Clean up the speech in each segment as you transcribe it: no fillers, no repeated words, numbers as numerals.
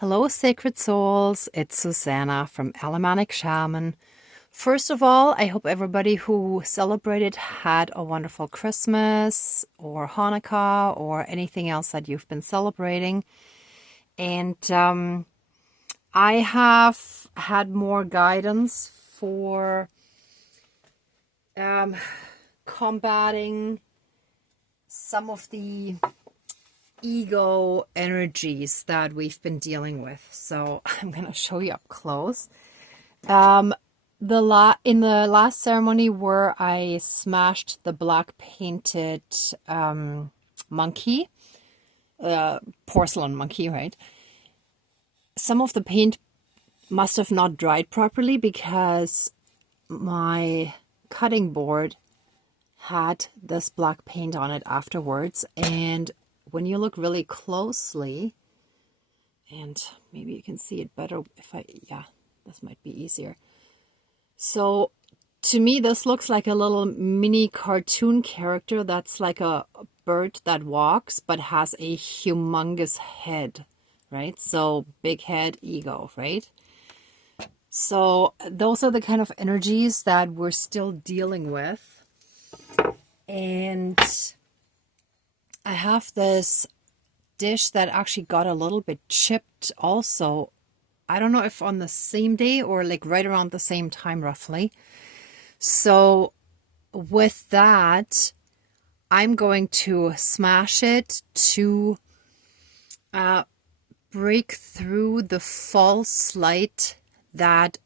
Hello, sacred souls. It's Susanna from Alamanic Shaman. First of all, I hope everybody who celebrated had a wonderful Christmas or Hanukkah or anything else that you've been celebrating. And I have had more guidance for combating some of the ego energies that we've been dealing with. So I'm going to show you up close. In the last ceremony where I smashed the black painted monkey, porcelain monkey, right? Some of the paint must have not dried properly because my cutting board had this black paint on it afterwards. And when you look really closely, and maybe you can see it better this might be easier. So to me, this looks like a little mini cartoon character that's like a bird that walks but has a humongous head, right? So big head, ego, right? So those are the kind of energies that we're still dealing with. And I have this dish that actually got a little bit chipped also. I don't know if on the same day or like right around the same time roughly. So with that, I'm going to smash it to break through the false light that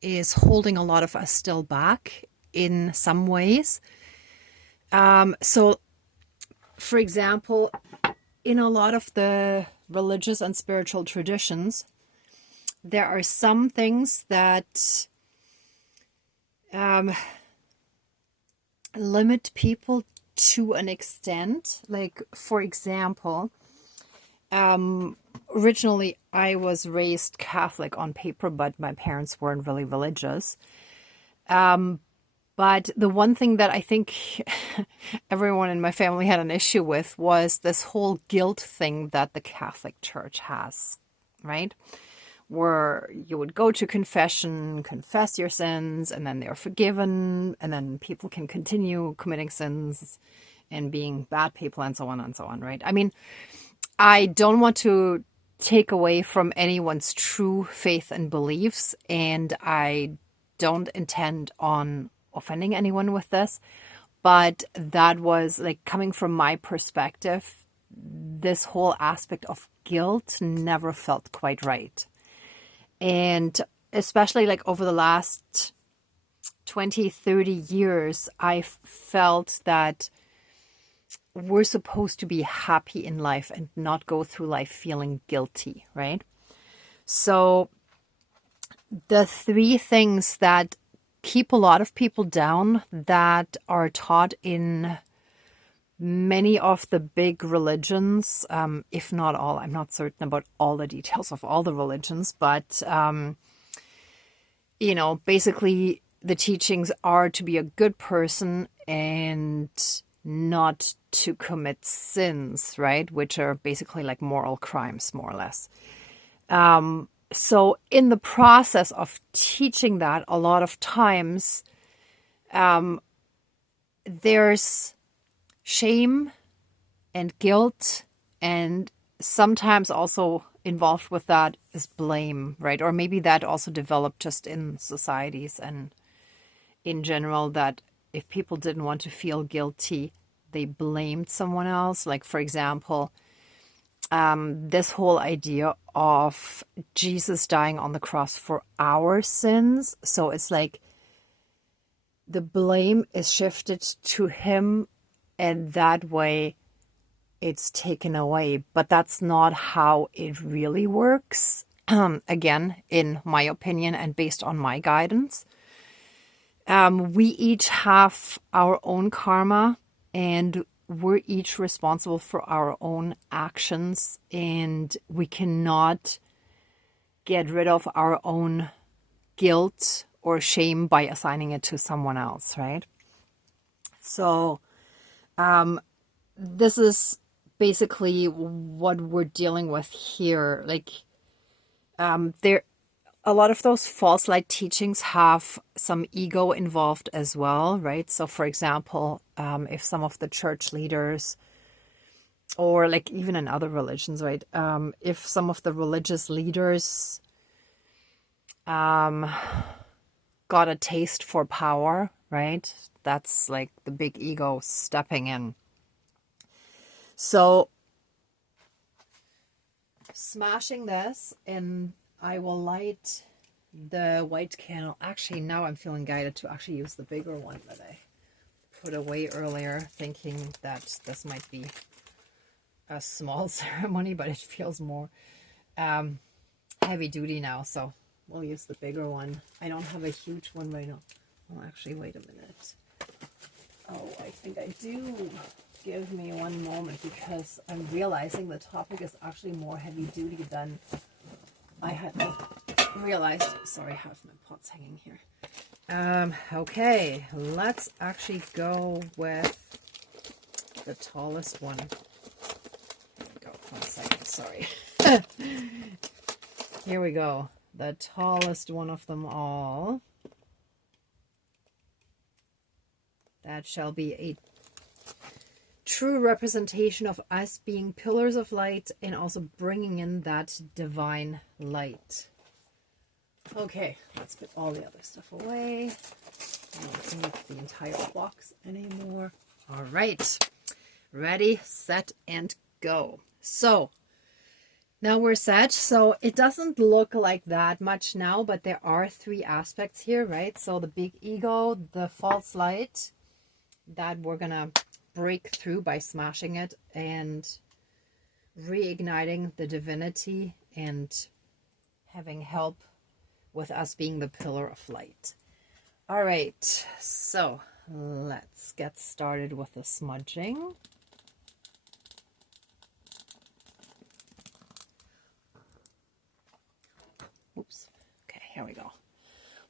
is holding a lot of us still back in some ways. So for example, in a lot of the religious and spiritual traditions, there are some things that limit people to an extent. Like, for example, originally I was raised Catholic on paper, but my parents weren't really religious. But the one thing that I think everyone in my family had an issue with was this whole guilt thing that the Catholic Church has, right? Where you would go to confession, confess your sins, and then they're forgiven, and then people can continue committing sins and being bad people and so on, right? I mean, I don't want to take away from anyone's true faith and beliefs, and I don't intend on offending anyone with this, but that was like coming from my perspective, this whole aspect of guilt never felt quite right. And especially like over the last 20, 30 years, I've felt that we're supposed to be happy in life and not go through life feeling guilty, right? So the three things that keep a lot of people down that are taught in many of the big religions, if not all, I'm not certain about all the details of all the religions, but, basically the teachings are to be a good person and not to commit sins, right? Which are basically like moral crimes, more or less. So in the process of teaching that, a lot of times there's shame and guilt, and sometimes also involved with that is blame, right? Or maybe that also developed just in societies and in general, that if people didn't want to feel guilty, they blamed someone else. Like, for example, this whole idea of Jesus dying on the cross for our sins. So it's like the blame is shifted to him, and that way it's taken away. But that's not how it really works. Again, in my opinion and based on my guidance, we each have our own karma, and we're each responsible for our own actions, and we cannot get rid of our own guilt or shame by assigning it to someone else, right? So this is basically what we're dealing with here. Like, There, a lot of those false light teachings have some ego involved as well, right? So, for example, if some of the church leaders, or like even in other religions, right? If some of the religious leaders got a taste for power, right? That's like the big ego stepping in. So smashing this, and I will light the white candle. Actually, now I'm feeling guided to actually use the bigger one that I put away earlier, thinking that this might be a small ceremony, but it feels more heavy duty now, so we'll use the bigger one. I don't have a huge one right now. Oh, actually, wait a minute. Oh, I think I do. Give me one moment, because I'm realizing the topic is actually more heavy duty than I had realized. Sorry, I have my pots hanging here. Okay, let's actually go with the tallest one. Go, 1 second, sorry. Here we go. The tallest one of them all. That shall be a true representation of us being pillars of light and also bringing in that divine light. Okay, let's put all the other stuff away. I don't need the entire box anymore. All right, ready, set, and go. So now we're set. So it doesn't look like that much now, but there are 3 aspects here, right? So the big ego, the false light that we're gonna break through by smashing it and reigniting the divinity and having help with us being the pillar of light. All right, so let's get started with the smudging. Oops. Okay, here we go.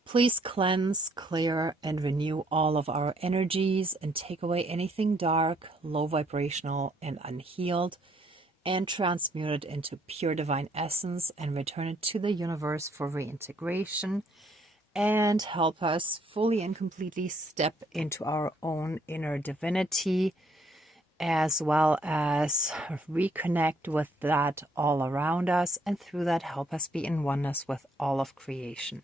Please cleanse, clear, and renew all of our energies and take away anything dark, low vibrational, and unhealed, and transmute it into pure divine essence and return it to the universe for reintegration, and help us fully and completely step into our own inner divinity, as well as reconnect with that all around us, and through that help us be in oneness with all of creation.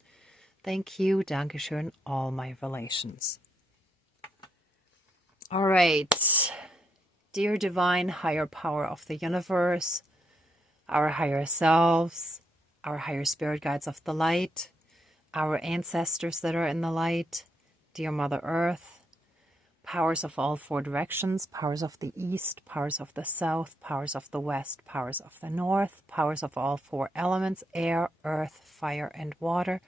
Thank you, Dankeschön, all my relations. All right, dear divine higher power of the universe, our higher selves, our higher spirit guides of the light, our ancestors that are in the light, dear Mother Earth, powers of all 4 directions, powers of the east, powers of the south, powers of the west, powers of the north, powers of all 4 elements, air, earth, fire, and water,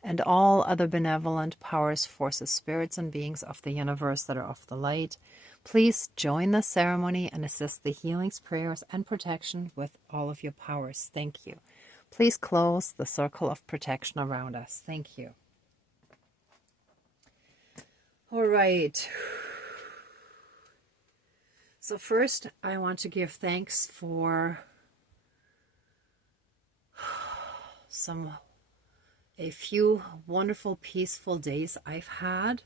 and all other benevolent powers, forces, spirits, and beings of the universe that are of the light. Please join the ceremony and assist the healings, prayers, and protection with all of your powers. Thank you. Please close the circle of protection around us. Thank you. All right. So first, I want to give thanks for a few wonderful, peaceful days I've had,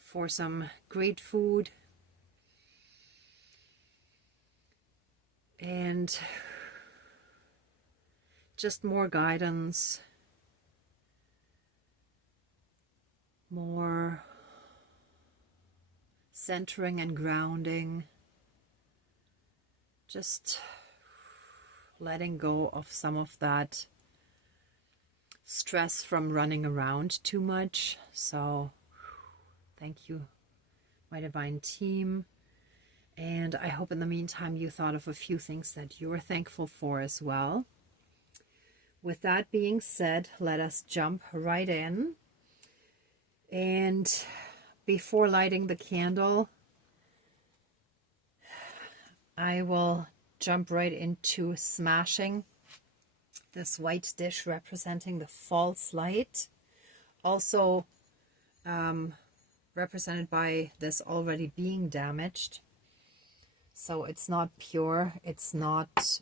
for some great food, and just more guidance, more centering and grounding, just letting go of some of that stress from running around too much. So thank you, my divine team. And I hope in the meantime you thought of a few things that you are thankful for as well. With that being said, let us jump right in. And before lighting the candle, I will jump right into smashing this white dish representing the false light, also represented by this already being damaged. So it's not pure. It's not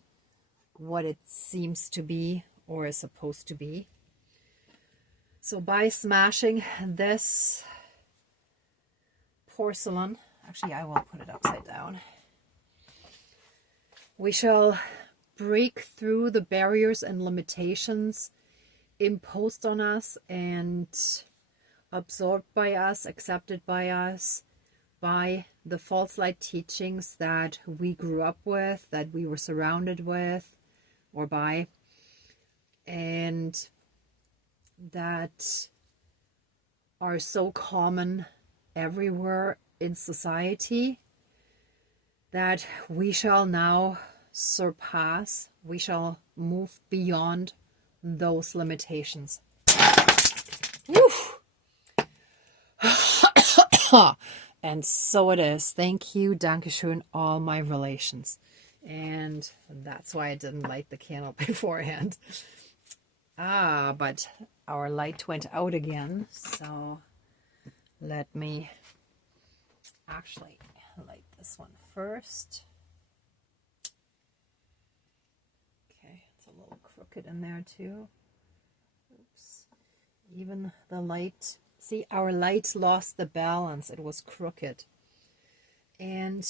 what it seems to be or is supposed to be. So by smashing this porcelain, actually I will put it upside down, we shall break through the barriers and limitations imposed on us and absorbed by us, accepted by us, by the false light teachings that we grew up with, that we were surrounded with, or by, and that are so common everywhere in society, that we shall now surpass, we shall move beyond those limitations. And so it is. Thank you, Dankeschön, all my relations. And that's why I didn't light the candle beforehand. But our light went out again. So let me actually light this one first. Okay, it's a little crooked in there too. Oops. Even the light, see, our light lost the balance. It was crooked. And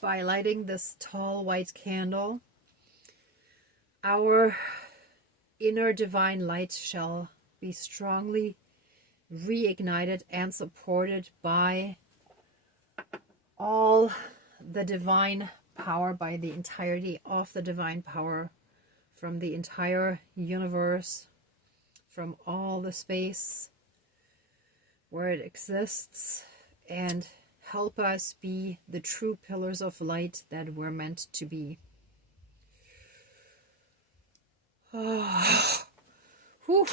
by lighting this tall white candle, our inner divine light shall be strongly reignited and supported by all the divine power, by the entirety of the divine power from the entire universe, from all the space where it exists, and help us be the true pillars of light that we're meant to be. Whew.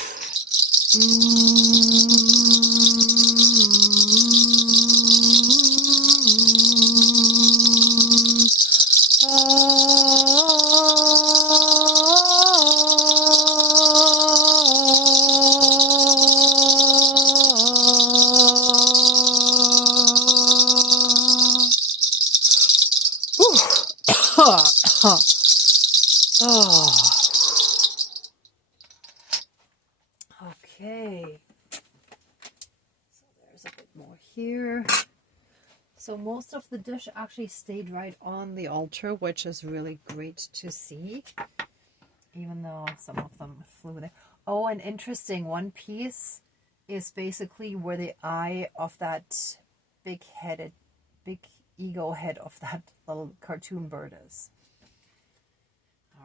Okay, so there's a bit more here. So most of the dish actually stayed right on the altar, which is really great to see, even though some of them flew there. Oh, and interesting, one piece is basically where the eye of that big ego head of that little cartoon bird is.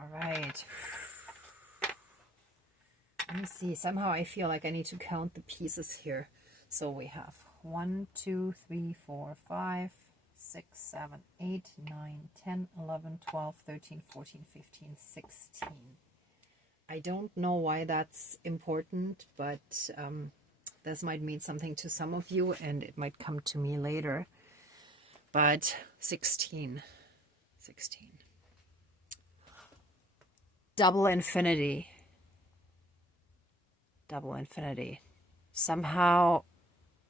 All right. Let me see. Somehow I feel like I need to count the pieces here. So we have 1, 2, 3, 4, 5, 6, 7, 8, 9, 10, 11, 12, 13, 14, 15, 16. I don't know why that's important, but this might mean something to some of you, and it might come to me later. But 16. Double infinity. Somehow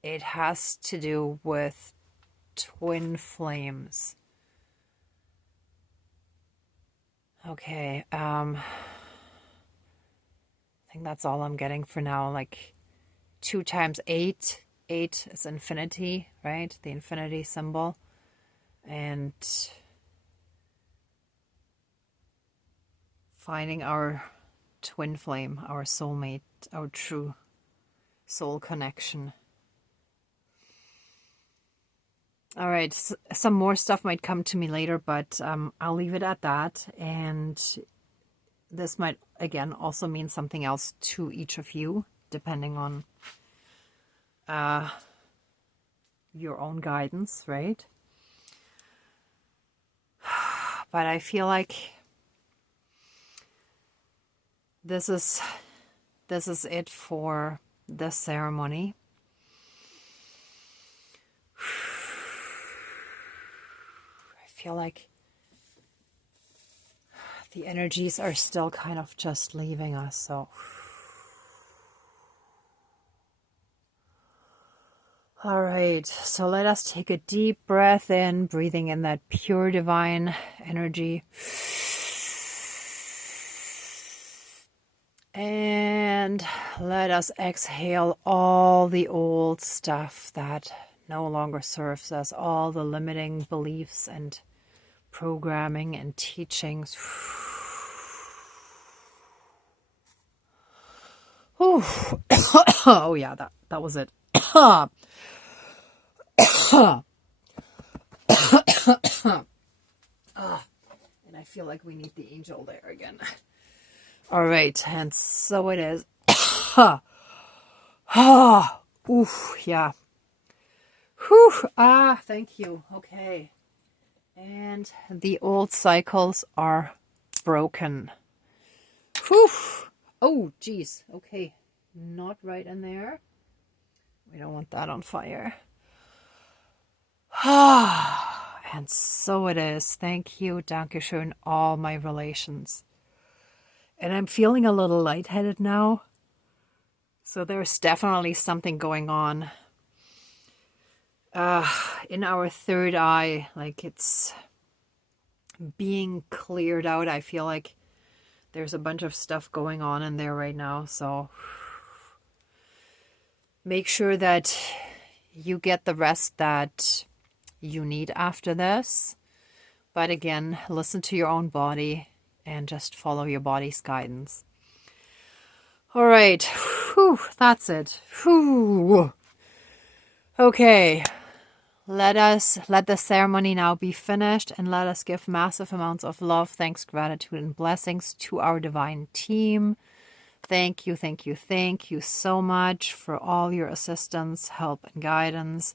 it has to do with twin flames. Okay, I think that's all I'm getting for now. Like 2 times 8. 8 is infinity, right? The infinity symbol. And finding our twin flame, our soulmate, our true soul connection. All right, some more stuff might come to me later, but I'll leave it at that. And this might, again, also mean something else to each of you, depending on your own guidance, right? But I feel like this is it for this ceremony. I feel like the energies are still kind of just leaving us, so All right, so let us take a deep breath in, breathing in that pure divine energy. And let us exhale all the old stuff that no longer serves us, all the limiting beliefs and programming and teachings. Oh yeah, that was it. And I feel like we need the angel there again. All right, and so it is. Oof, yeah. Whew, thank you. Okay. And the old cycles are broken. Whew. Oh, geez. Okay. Not right in there. We don't want that on fire. And so it is. Thank you. Dankeschön, all my relations. And I'm feeling a little lightheaded now. So there's definitely something going on in our third eye. Like it's being cleared out. I feel like there's a bunch of stuff going on in there right now. So make sure that you get the rest that you need after this. But again, listen to your own body and just follow your body's guidance. All right. Whew, that's it. Whew. Okay. Let the ceremony now be finished, and let us give massive amounts of love, thanks, gratitude, and blessings to our divine team. Thank you, thank you, thank you so much for all your assistance, help, and guidance.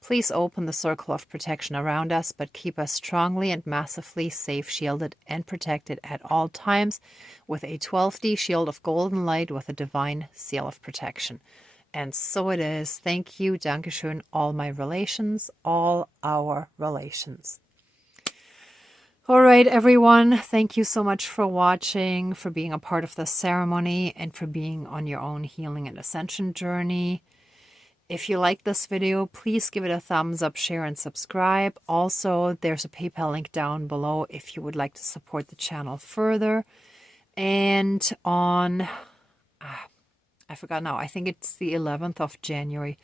Please open the circle of protection around us, but keep us strongly and massively safe, shielded, and protected at all times with a 12D shield of golden light with a divine seal of protection. And so it is. Thank you, Dankeschön, all my relations, all our relations. All right, everyone. Thank you so much for watching, for being a part of the ceremony, and for being on your own healing and ascension journey. If you like this video, please give it a thumbs up, share, and subscribe. Also, there's a PayPal link down below if you would like to support the channel further. And on, I forgot now, I think it's the 11th of January,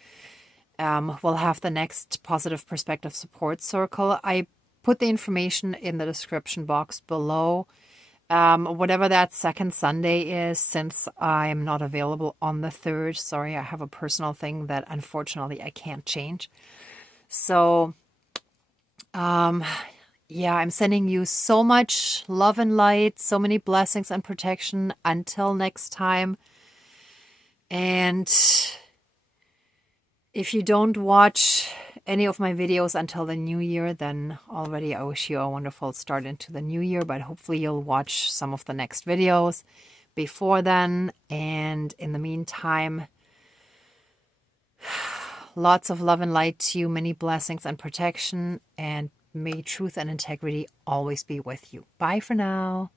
we'll have the next Positive Perspective Support Circle. I put the information in the description box below. Whatever that second Sunday is, since I'm not available on the 3rd. Sorry, I have a personal thing that unfortunately I can't change. So, yeah, I'm sending you so much love and light, so many blessings and protection. Until next time. And if you don't watch any of my videos until the new year, then already I wish you a wonderful start into the new year. But hopefully you'll watch some of the next videos before then. And in the meantime, lots of love and light to you, many blessings and protection. And may truth and integrity always be with you. Bye for now.